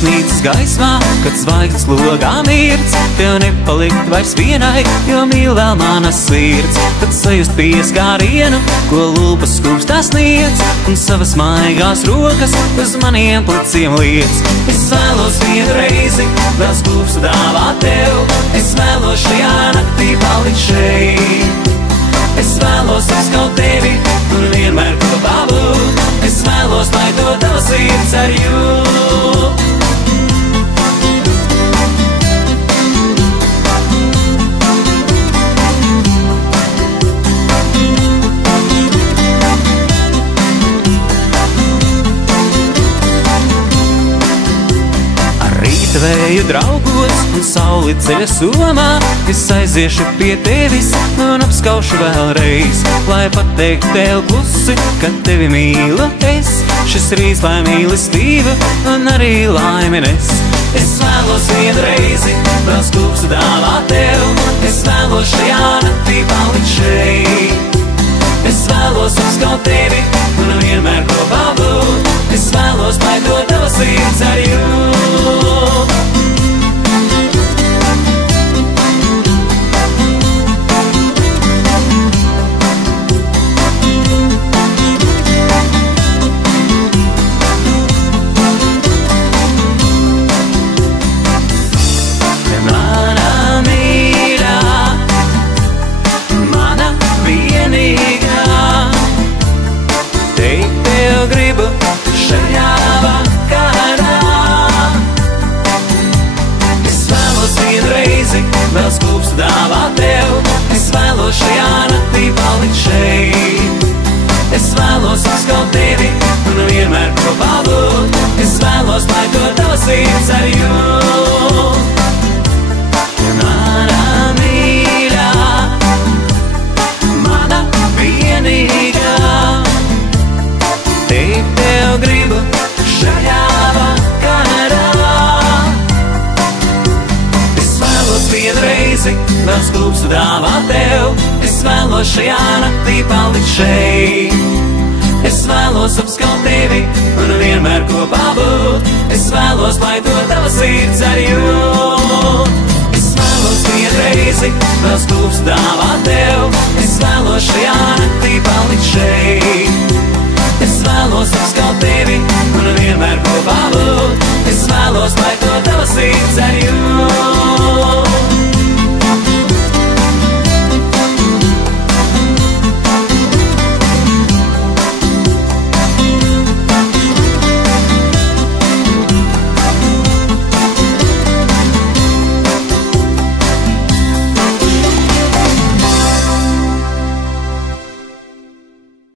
baznīcas gaismā, kad zvaigznes logā mirds, tev nepalikt vairs vienai, jo mīl vēl manas sirds. Tad sajust pieskārienu, ko lūpas skūpstā sniedz, un savas maigās rokas uz maniem pleciem liec. Es vēlos vienu reizi vēl skūpstu dāvāt tev, es vēlos šajā naktī palikt šeit. Es vēlos apskaut tevi un vienmēr kopā būt, es vēlos, lai to tava sirds ar jūt. Vēju draugos un sauli ceļa somā, es aiziešu pie tevis un apskaušu vēlreiz, lai pateikt tev klusi, ka tevi mīlu es. Šis rīts lai mīlestība un arī laimi nes. Es vēlos vienu reizi vēl skūpstu dāvāt tev, es vēlos šajā naktī palikt šeit. Es vēlos apskaut tevi un vienmēr kopā būt, es vēlos, lai to tava sirds ar jūt. Vēl skūpstu dāvāt tev, es vēlos šajā naktī palikt šeit. Es vēlos apskaut tevi un vienmēr kopā būt, es vēlos, lai to tava sirds ar jūt. Mana mīļā, mana vienīgā, teikt tev gribu šajā vakarā. Vienu reizi vēl skūpstu dāvāt tev, es vēlos šajā naktī palikt šeit. Es vēlos apskaut tevi un vienmēr kopā būt, es vēlos, lai to tava sirds ar jūt. Es vēlos vienu reizi vēl skūpstu dāvāt tev, es vēlos šajā